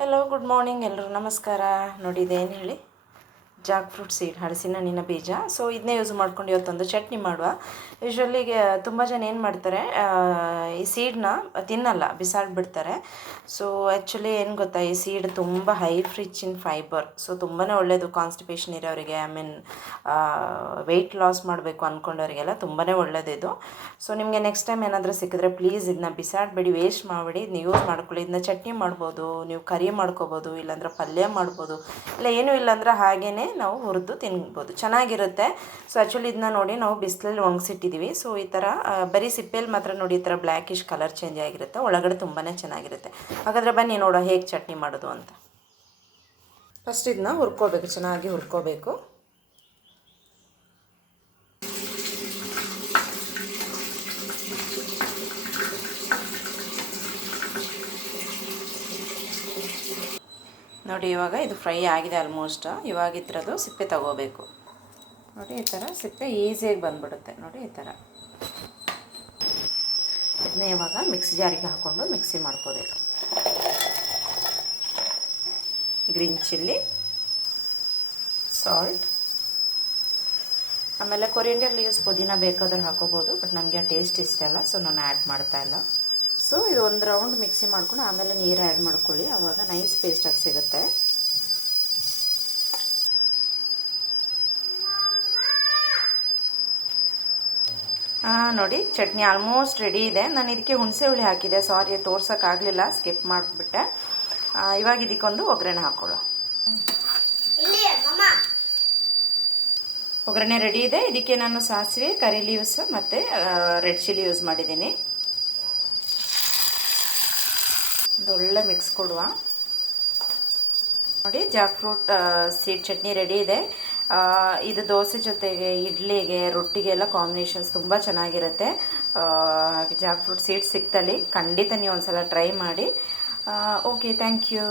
Hello good morning ಎಲ್ಲರೂ ನಮಸ್ಕಾರ. ನೋಡಿ ಇದೇನು ಹೇಳಿ, ಜಾಕ್ ಫ್ರೂಟ್ ಸೀಡ್, ಹಲಸಿನ ಹಣ್ಣಿನ ಬೀಜ. ಸೊ ಇದನ್ನೇ ಯೂಸ್ ಮಾಡ್ಕೊಂಡು ಇವತ್ತೊಂದು ಚಟ್ನಿ ಮಾಡುವ. ಯೂಶ್ವಲಿಗೆ ತುಂಬ ಜನ ಏನು ಮಾಡ್ತಾರೆ, ಈ ಸೀಡನ್ನ ತಿನ್ನಲ್ಲ, ಬಿಸಾಡಿಬಿಡ್ತಾರೆ. ಸೊ ಆ್ಯಕ್ಚುಲಿ ಏನು ಗೊತ್ತಾ, ಈ ಸೀಡ್ ತುಂಬ high rich in fibre. So ತುಂಬಾ ಒಳ್ಳೆಯದು ಕಾನ್ಸ್ಟಿಪೇಷನ್ ಇರೋರಿಗೆ, ಐ ಮೀನ್ ವೆಯ್ಟ್ ಲಾಸ್ ಮಾಡಬೇಕು ಅಂದ್ಕೊಂಡವರಿಗೆಲ್ಲ ತುಂಬಾ ಒಳ್ಳೆಯದು ಇದು. ಸೊ ನಿಮಗೆ ನೆಕ್ಸ್ಟ್ ಟೈಮ್ ಏನಾದರೂ ಸಿಕ್ಕಿದ್ರೆ ಪ್ಲೀಸ್ ಇದನ್ನ ಬಿಸಾಡಬೇಡಿ, ವೇಸ್ಟ್ ಮಾಡಬೇಡಿ, ಇದನ್ನ ಯೂಸ್ ಮಾಡ್ಕೊಳ್ಳಿ. ಇದನ್ನ ಚಟ್ನಿ ಮಾಡ್ಬೋದು, ನೀವು ಕರಿ ಮಾಡ್ಕೋಬೋದು, ಇಲ್ಲಾಂದ್ರೆ ಪಲ್ಯ ಮಾಡ್ಬೋದು, ಇಲ್ಲ ಏನೂ ಇಲ್ಲಾಂದ್ರೆ ಹಾಗೇ ನಾವು ಹುರಿದು ತಿನ್ಬೋದು, ಚೆನ್ನಾಗಿರುತ್ತೆ. ಸೊ ಆ್ಯಕ್ಚುಲಿ ಇದನ್ನ ನೋಡಿ ನಾವು ಬಿಸಿಲಲ್ಲಿ ಒಣಗಿಸಿಟ್ಟಿದ್ದೀವಿ. ಸೊ ಈ ಥರ ಬರೀ ಸಿಪ್ಪೆಯಲ್ಲಿ ಮಾತ್ರ ನೋಡಿ ಈ ಥರ ಬ್ಲ್ಯಾಕಿಶ್ ಕಲರ್ ಚೇಂಜ್ ಆಗಿರುತ್ತೆ, ಒಳಗಡೆ ತುಂಬಾ ಚೆನ್ನಾಗಿರುತ್ತೆ. ಹಾಗಾದರೆ ಬನ್ನಿ ನೋಡೋ ಹೇಗೆ ಚಟ್ನಿ ಮಾಡೋದು ಅಂತ. ಫಸ್ಟ್ ಇದನ್ನ ಹುರ್ಕೋಬೇಕು, ಚೆನ್ನಾಗಿ ಹುರ್ಕೋಬೇಕು. ನೋಡಿ ಇವಾಗ ಇದು ಫ್ರೈ ಆಗಿದೆ ಆಲ್ಮೋಸ್ಟ್. ಇವಾಗ ಇದ್ರದ್ದು ಸಿಪ್ಪೆ ತಗೋಬೇಕು. ನೋಡಿ ಈ ಥರ ಸಿಪ್ಪೆ ಈಸಿಯಾಗಿ ಬಂದ್ಬಿಡುತ್ತೆ. ನೋಡಿ ಈ ಥರ ಇದನ್ನ ಇವಾಗ ಮಿಕ್ಸಿ ಜಾರಿಗೆ ಹಾಕ್ಕೊಂಡು ಮಿಕ್ಸಿ ಮಾಡ್ಕೋಬೇಕು. ಗ್ರೀನ್ ಚಿಲ್ಲಿ, ಸಾಲ್ಟ್, ಆಮೇಲೆ ಕೊರಿಯಂಡರ್ ಲೀವ್ಸ್, ಪುದೀನ ಬೇಕಾದ್ರೆ ಹಾಕೋಬೋದು, ಬಟ್ ನನಗೆ ಟೇಸ್ಟ್ ಇಷ್ಟ ಅಲ್ಲ, ಸೊ ನಾನು ಆ್ಯಡ್ ಮಾಡ್ತಾಯಿಲ್ಲ. ಸೊ ಇದು ಒಂದು ರೌಂಡ್ ಮಿಕ್ಸಿ ಮಾಡ್ಕೊಂಡು ಆಮೇಲೆ ನೀರು ಆ್ಯಡ್ ಮಾಡ್ಕೊಳ್ಳಿ, ಆವಾಗ ನೈಸ್ ಪೇಸ್ಟಾಗಿ ಸಿಗುತ್ತೆ. ನೋಡಿ ಚಟ್ನಿ ಆಲ್ಮೋಸ್ಟ್ ರೆಡಿ ಇದೆ. ನಾನು ಇದಕ್ಕೆ ಹುಣಸೆ ಹುಳಿ ಹಾಕಿದೆ, ಸಾರಿ ತೋರ್ಸೋಕ್ಕಾಗಲಿಲ್ಲ, ಸ್ಕಿಪ್ ಮಾಡಿಬಿಟ್ಟೆ. ಇವಾಗ ಇದಕ್ಕೊಂದು ಒಗ್ಗರಣೆ ಹಾಕ್ಕೊಳ್ಳೋ. ಒಗ್ಗರಣೆ ರೆಡಿ ಇದೆ. ಇದಕ್ಕೆ ನಾನು ಸಾಸಿವೆ, ಕರಿ ಲೀವ್ಸ್ ಮತ್ತು ರೆಡ್ ಚಿಲ್ಲಿ ಯೂಸ್ ಮಾಡಿದ್ದೀನಿ. ಒಳ್ಳೆ ಮಿಕ್ಸ್ ಕೊಡುವ. ನೋಡಿ Jack fruit seed chutney ready ಇದೆ. ಇದು ದೋಸೆ ಜೊತೆಗೆ, ಇಡ್ಲಿಗೆ, ರೊಟ್ಟಿಗೆಲ್ಲ ಕಾಂಬಿನೇಷನ್ಸ್ ತುಂಬ ಚೆನ್ನಾಗಿರುತ್ತೆ. ಜಾಕ್ ಫ್ರೂಟ್ ಸೀಡ್ ಸಿಕ್ತಲ್ಲಿ ಖಂಡಿತ ನೀವು ಒಂದ್ಸಲ ಟ್ರೈ ಮಾಡಿ. Okay, thank you.